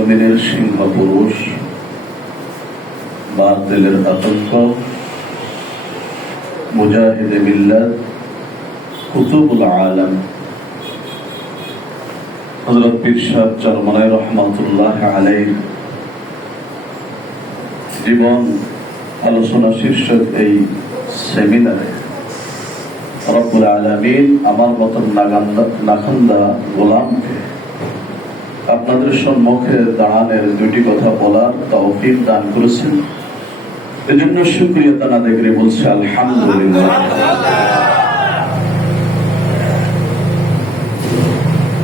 জমিনের সিংহ পুরুষ বাতিলের আতঙ্ক মুজাহিদে মিল্লাত, কুতুবুল আলম। হজরত পীর সাহ চরমনাই রহমতুল্লাহ আলাইর জীবন আলোচনা শীর্ষক এই সেমিনারে রব্বুল আলমিন আমার মতন নাগান্দা নাখান্দা গোলামকে আপনাদের সম্মুখে দাঁড়ানের দুটি কথা বলার তৌফিক দান করেছেন এজন্য শুক্রিয়া তানা দেখলে বলছে আলহামদুলিল্লাহ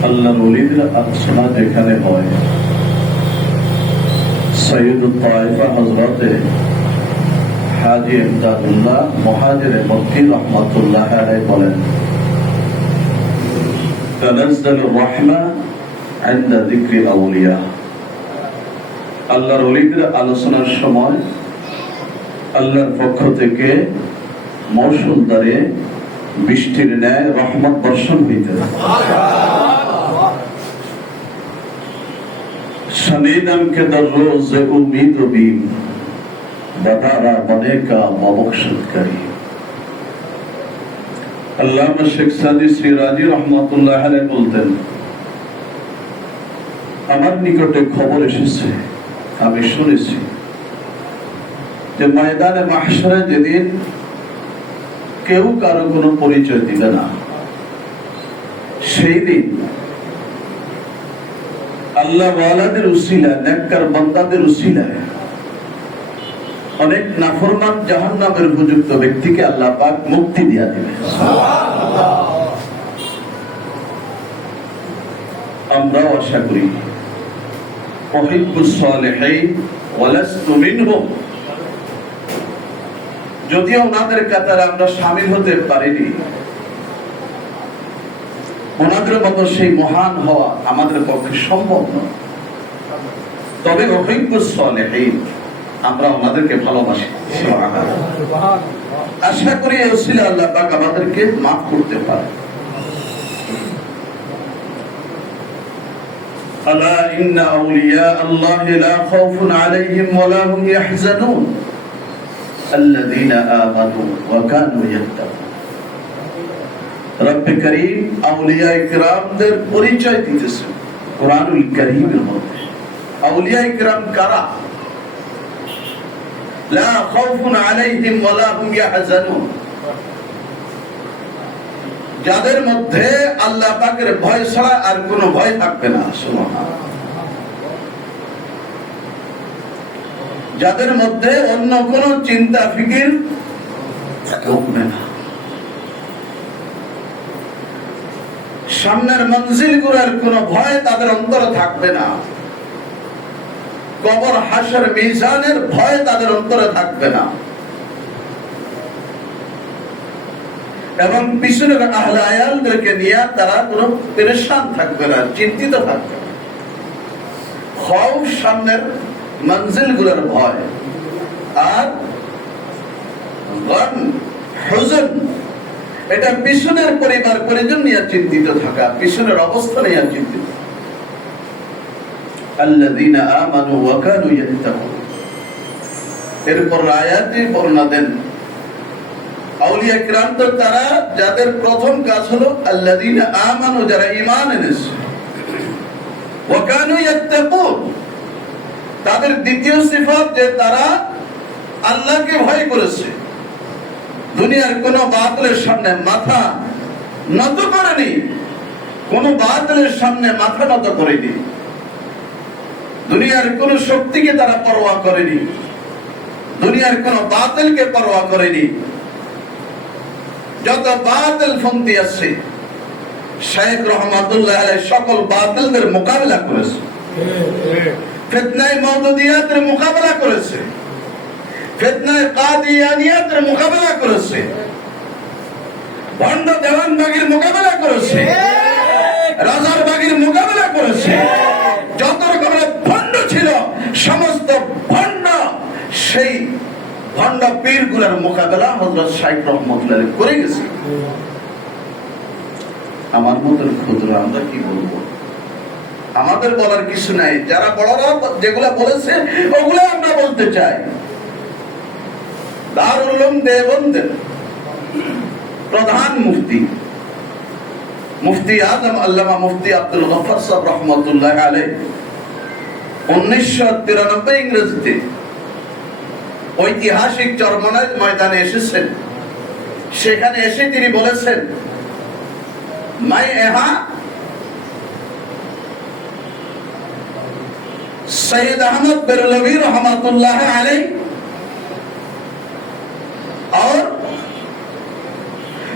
আল্লাহ নলিদের আলোচনা যেখানে হয় সৈয়দ তাইফা হজরতে হাজি ইমদাদুল্লাহ মহাজের মক্কি রহমতুল্লাহ আলাই বলেন تنزل الرحمة عند ذكر الأولياء আল্লাহর অলিদের আলোচনার সময় আল্লাহর পক্ষ থেকে মৌসুম দ্বারে বৃষ্টির ন্যায় রহমত বর্ষণ হইতে বলতেন আমার নিকটে খবর এসেছে আমি শুনেছি। যে ময়দানে মাহসারে যেদিন কেউ কারও কোনো পরিচয় দিবে না সেই দিন আল্লাহ ওয়ালাদের উসিলা নেককার বান্দাদের উসিলায় অনেক নাফরমান জাহান নামের উপযুক্ত ব্যক্তিকে আল্লাহ পাক মুক্তি দিয়া দিবে আমরাও আশা করি যদিও ওনাদের আমরা সামিল হতে পারিনি, ওনাদের মতো সেই মহান হওয়া আমাদের পক্ষে সম্ভব নয় তবে আমরা ওনাদেরকে ভালোবাসি আশা করি আল্লাহ আমাদেরকে মাফ করতে পারে ألا إن أولياء الله لا خوف عليهم ولا هم يحزنون الذين آمنوا وكانوا يتقون রব্বে করিম আউলিয়া ইকরামদের পরিচয় দিতেছেন কোরআনুল করিমের মধ্যে আউলিয়া ইকরাম কারা লা খাউফুন আলাইহিম ওয়ালা হুম ইয়াহজানুন যাদের মধ্যে আল্লাহ পাকের ভয় ছাড়া আর কোনো ভয় থাকবে না যাদের মধ্যে অন্য কোন চিন্তা, ফিকির থাকবে না। সামনের মঞ্জিলগুলার কোন ভয় তাদের অন্তরে থাকবে না। কবর, হাসের, মিজানের ভয় তাদের অন্তরে থাকবে না। এবং পিছনের আহলে আয়ালদেরকে নিয়ে তারা কোনো পেরেশান থাকবে না, চিন্তিত থাকবে। খৌফ সামনের মঞ্জিলগুলার ভয়। আর গন হুজন এটা পিছনের পরিবার পরিজন নিয়ে চিন্তিত থাকা, পিছনের অবস্থা নিয়ে চিন্তিত। আল্লাযীনা আমানু ওয়া কানু এরপর আয়াতে বর্ণনা দেন তাদের দ্বিতীয় সিফাত যে তারা আল্লাহকে ভয় করেছে। দুনিয়ার কোন বাতিলের সামনে মাথা নত করেনি, কোন বাতিলের সামনে মাথা নত করেনি। দুনিয়ার কোন শক্তিকে তারা পরোয়া করেনি, দুনিয়ার কোন বাতিলকে পরোয়া করেনি। যত বাতিল ফন্দি আছে, শেখ রহমাতুল্লাহ আলাই সকল বাতিলদের মোকাবিলা করেছে। ফিতনায় মওদুদিয়াতের মোকাবিলা করেছে। ফিতনায় কাদিয়ানিয়াতের মোকাবেলা করেছে। করেছে। রাজার বাগির মোকাবেলা করেছে। যত রকমের ভণ্ড ছিল, সমস্ত ভণ্ড সেই পীরগুলার মোকাবেলা হজরত রহমতুল্লাহ করে গেছে। আমার মতন ক্ষুদ্র, আমরা কি বলব? আমাদের বলার কিছু নাই। যারা বড়রা যেগুলা বলেছে, ওগুলো আমরা বলতে চাই। দারুল উলুম দেওবন্দের প্রধান মুফতি মুফতি আজম আল্লামা মুফতি আব্দুল গফর সাহেব রহমতুল্লাহ আলাই উনিশশো তিরানব্বই ইংরেজিতে ঐতিহাসিক চরমনায় ময়দানে এসেছেন সেখানে এসে তিনি বলেছেন মাই এহা सैयद अहमद बिरलवी रहमतुल्लाह अलैह और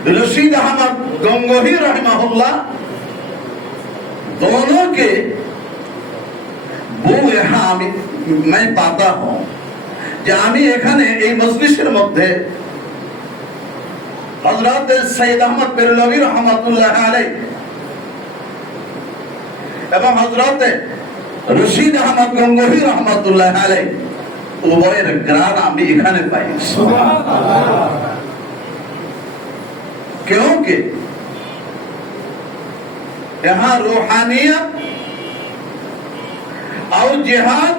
रशीद अहमद गंगोही रहमहुल्लाह दोनों के वो यहाँ আমি मैं पाता हूँ যে আমি এখানে এই মজলিসের মধ্যে হযরত সৈয়দ আহমদ বেরলভী রহমাতুল্লাহ আলাই এবং হযরত রশিদ আহমদ গঙ্গোহী রহমতুল্লাহ আলাই উভয়ের গ্রান আমি এখানে পাই क्योंकि यहाँ रूहानियत और जिहाद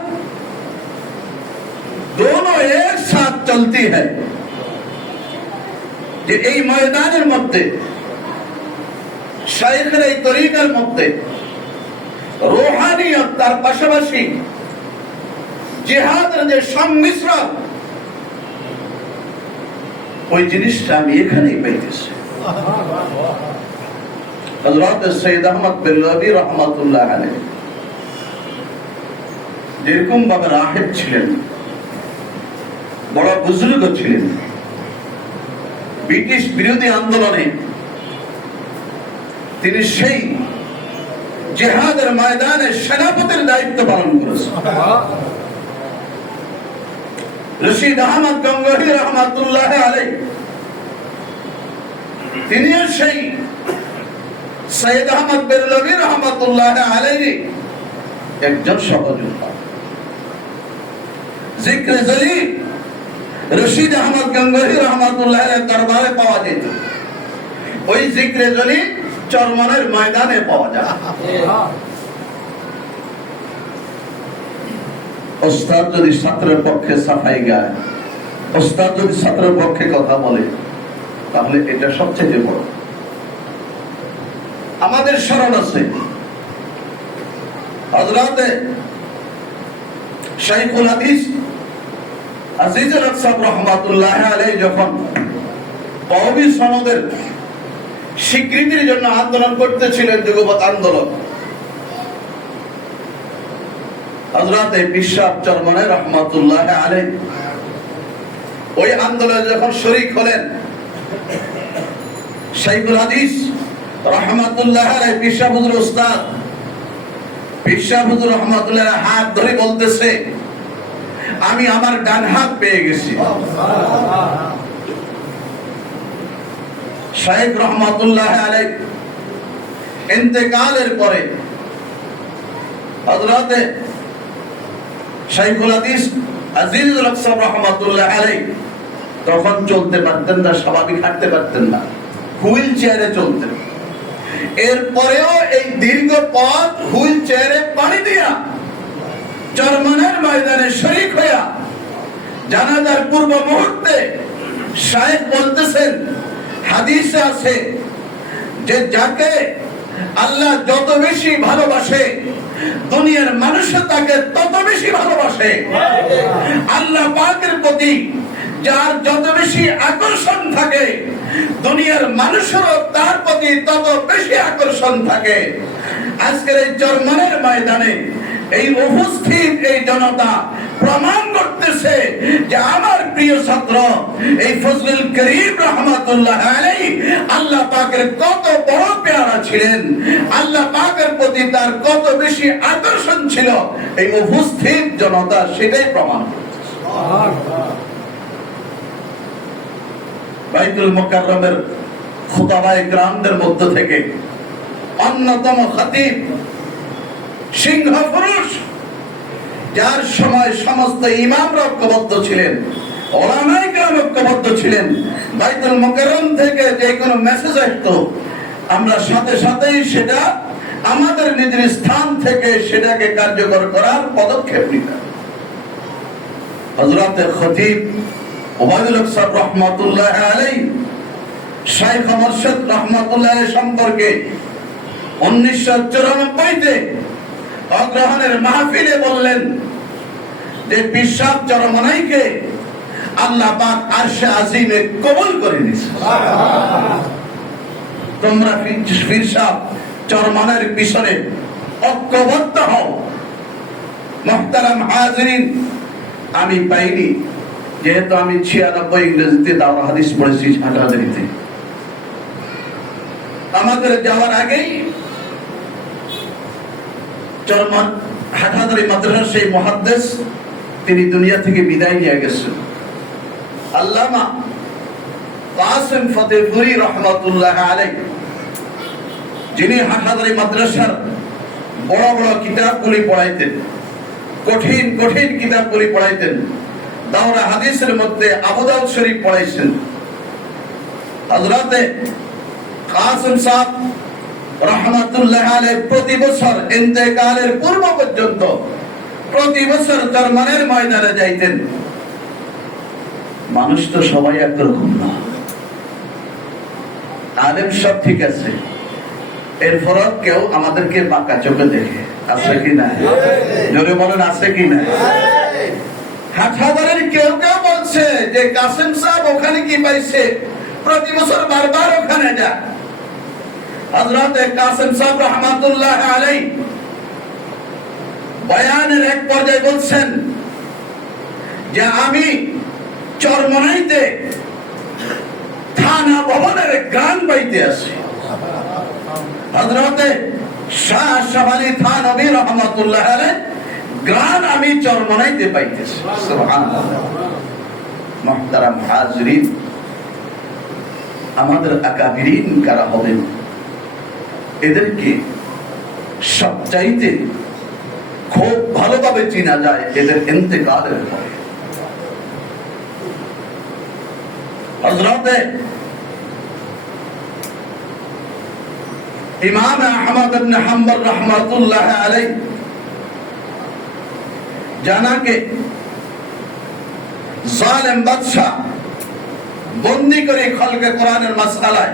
दोनों एक साथ चलती है যে এই ময়দানের মধ্যে শাইখের এই তরিকার মধ্যে রোহানিয়ত তার পাশাপাশি জেহাদের যে সংমিশ্রণ ওই জিনিসটা আমি এখানেই পাইতেছি হজরত সৈয়দ আহমদ বেল্লবী রহমতুল্লাহ আলী যেরকম ভাবে রাহেব ছিলেন বড় বুজুর্গ ছিলেন। ব্রিটিশ বিরোধী আন্দোলনে তিনি সেই জেহাদের ময়দানে সেনাপতির দায়িত্ব পালন করেছেন। রশিদ আহমদ গঙ্গহি রহমাতুল্লাহ আলাই তিনিও সেই সৈয়দ আহমদ বেরলভী রহমাতুল্লাহ আলাই একজন সহযোদ্ধা। জিক্রে জলি রশিদ আহমদ গঙ্গহি রহমাতুল্লাহ দরবারে পাওয়া যেত ওই জিক্রে জলি চরমনের ময়দানে পাওয়া যায়। ওস্তাদ যদি ছাত্রের পক্ষে সাফাই গায়, ওস্তাদ যদি ছাত্রের পক্ষে কথা বলে, তাহলে এটা সবচেয়ে বড়। আমাদের স্মরণ আছে হজরতে শাইখুল হাদিস স্বীকৃতির জন্য আন্দোলন করতেছিলেন যুগপৎ আন্দোলন হজরত বিশ্বাস চরমনে রহমতুল্লাহ আলাই ওই আন্দোলনে যখন শরিক হলেন, শাইখুল রহমতুল্লাহ পিসা উস্তাদ রহমতুল্লাহ হাত ধরে বলতেছে আমি আমার ডান হাত পেয়ে গেছি। শাহেদ রহমতুল্লাহ আলাই ইন্তেকালের পরে হজরতে রহমতুল্লাহ তখন চলতে পারতেন না, স্বাভাবিক হাঁটতে পারতেন না, হুইল চেয়ারে চলতেন। এরপরেও এই দীর্ঘ পথ হুইল চেয়ারে পানি দিয়া জার্মানের ময়দানে শরিক হইয়া জানাজার পূর্ব মুহূর্তে শাহেদ বলতেছেন, হাদিসে আছে যে যাকে আল্লাহ যত বেশি ভালোবাসে, দুনিয়ার মানুষও তাকে তত বেশি ভালোবাসে। আল্লাহ পাকের প্রতি যার যত বেশি আকর্ষণ থাকে, দুনিয়ার মানুষেরও তার প্রতি তত বেশি আকর্ষণ থাকে। আজকের এই জর্মানের ময়দানে এই উপস্থিত এই জনতা প্রমাণ করতেছে যে আমার প্রিয় ছাত্র, এই ফজলুল করিম রহমাতুল্লাহ আলাই আল্লাহ পাকের কত বড় পেয়ারা ছিলেন। আল্লাহ পাকের প্রতি তার কত বেশি আকর্ষণ ছিল। এই উপস্থিত জনতা সেটাই প্রমাণ। বাইতুল মোকাররমের খুতাবায়ে গ্রামদের মধ্য থেকে অন্যতম খতিব সিংহ পুরুষ যার সময় সমস্ত ইমামরা ঐক্যবদ্ধ ছিলেন, ওলামাই গ্রাম ঐক্যবদ্ধ ছিলেন, বাইতুল মোকাররম থেকে যে কোনো মেসেজ আসতো, আমরা সাথে সাথেই সেটা আমাদের নিজের স্থান থেকে সেটাকে কার্যকর করার পদক্ষেপ নিতে হবে। হযরতে খতিব ওবায়দুল সাহেব রহমাতুল্লাহ আলাই শাইখ মুর্শিদ রহমাতুল্লাহ সম্পর্কে উনিশশো চুরানব্বইতে অগ্রহণের মাহফিলে বললেন যে বিশ্বাস চরমনাইকে আল্লাহ পাক আরশে আজিমে কবুল করে নিছে তোমরা ফিরসাব চরমনের পিছনে ঐক্যবদ্ধ হও। মোহতারাম হাজরিন, আমি পাইনি। যেহেতু আমি ছিয়ানব্বই ইংরেজিতে দাওয়া হাদিস পড়েছি আমাদের যাওয়ার আগেই চরমান হাটাহাজারি মাদ্রাসার সেই মহাদ্দেশ তিনি দুনিয়া থেকে বিদায় নিয়ে গেছেন। আল্লামা কাসিম ফতেপুরি রহমতুল্লাহ আলাই যিনি হাটহাজারি মাদ্রাসার বড় বড় কিতাবগুলি পড়াইতেন, কঠিন কঠিন কিতাবগুলি পড়াইতেন, দাওরা হাদিসের মধ্যে আবুদাউদ শরীফ পড়াইছেন। হযরতে কাসিম সাহেব রহমাতুল্লাহ আলাই প্রতি বছর ইন্তেকালের পূর্ব পর্যন্ত প্রতি বছর জার্মানের ময়দানে যাইতেন। মানুষ তো সবাই একরকম না। আলেম সব ঠিক আছে। এরপরও কেউ আমাদেরকে বাঁকা চোখে দেখে। আছে কি না জোরে বলেন, আছে কি না হাটহাজারের কেউ কেউ বলছে যে কাসেম সাহেব ওখানে কি পাইছে? প্রতি বছর বারবার ওখানে যা বয়ানের এক পর্যায়ে বলছেন যে আমি চরমনাইতে থানা ভবনের গান পাইতে আসি। হজরতে শাহ আমি চরমনাইতে আমাদের আকাবিরিন কারা হবেন? এদেরকে সবচাইতে খুব ভালোভাবে চিনা যায় এদের ইন্তেকালের পরে। হজরতে ইমাম আহমদ ইবনে হাম্বল রহমাতুল্লাহ আলাই জানাকে জালেম বাদশাহ বন্দি করে খলকে কোরআনের মাসআলায়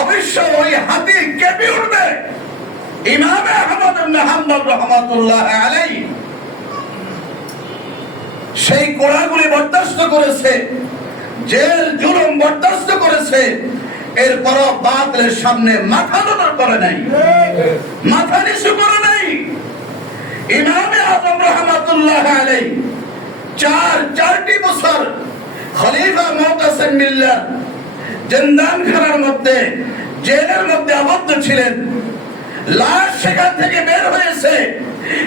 অবশ্য ওই হাতি কেঁপে উঠবে। ইমাম আহমদ হাম্বল রহমাতুল্লাহ আলাই সেই কোড়াগুলি বরদাস্ত করেছে, জেল, জুলুম বরদাস্ত করেছে, এরপরও বাতিলের সামনে মাথা নত করে নাই। মাথা নিচু করে নাই। ইমামে আজম রহমাতুল্লাহ আলাই চার, চারটি বছর খলিফা মুতাসিম বিল্লাহ জিন্দান খানার মধ্যে, জেলের মধ্যে আবদ্ধ ছিলেন। লাশ সেখান থেকে বের হয়েছে।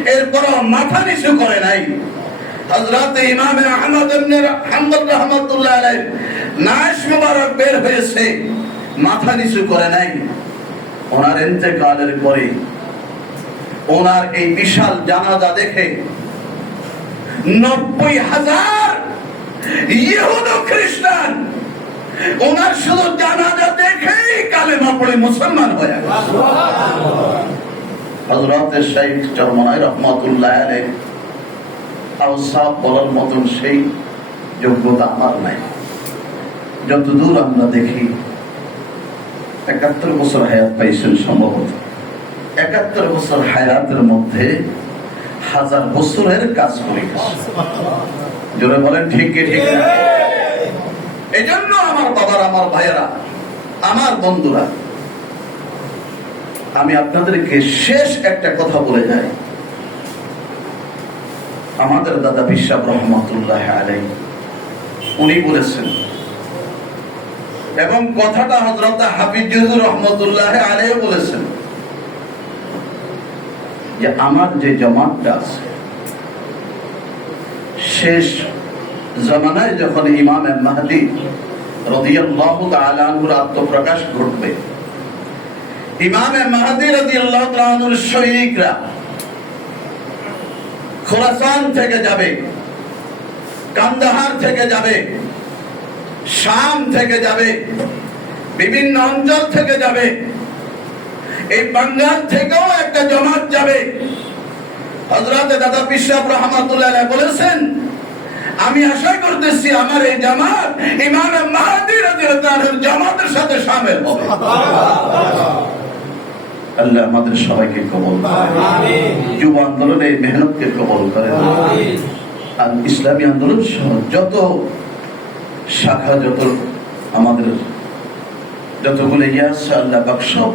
এরপরও মাথা নিচু করে নাই। বের হয়েছে। মাথা করে নাই। ওনার পরে ওনার এই বিশাল জানাজা দেখে নব্বই হাজার খ্রিস্টান ওনার শুধু জানাজা দেখেই কালেমা পড়ে মুসলমান হয়ে গেল। হযরত শাইখ চরমনাই রহমাতুল্লাহ বলার মতন সেই যোগ্যতা আমার নাই। যতদূর আমরা দেখি, একাত্তর বছর হায়াত পাইছেন সম্ভবত। একাত্তর বছর হায়াতের মধ্যে হাজার বছরের কাজ করে গেছে। জোরে বলেন, ঠিক ঠিক না এই জন্য আমার বাবার, আমার ভাইয়েরা, আমার বন্ধুরা, আমি আপনাদেরকে শেষ একটা কথা বলে যাই। আমাদের দাদা বিশ্বাব রহমতুল্লাহ আলাই উনি বলেছেন, এবং কথাটা হজরত হাফিজুর রহমতুল্লাহ আলাই বলেছেন, যে আমার যে জমাতটা আছে, শেষ জমানায় যখন ইমাম মাহাদি রদিয়াল্লাহু তাআলা আত্মপ্রকাশ ঘটবে, ইমাম মাহাদি রাদিয়াল্লাহু তাআলা আনহুর সৈনিকরা খোরাসান থেকে যাবে, কান্দাহার থেকে যাবে, শাম থেকে যাবে, বিভিন্ন অঞ্চল থেকে যাবে, এই বাঙ্গাল থেকেও একটা জমাত যাবে। হজরতে দাদা পিসাব রহমাতুল্লাহ বলেছেন আমি আশা করতেছি আমার এই জামাত ইমাম মাহাদি রাদিয়াল্লাহু জামাতের সাথে শামিল হবে। আল্লাহ আমাদের সবাইকে কবল করে। যুব আন্দোলনে এই মেহনতকে কবল করে। আর ইসলামী আন্দোলন যত শাখা যত আমাদের যতগুলো ইয়ে আছে আল্লাহ পাক সব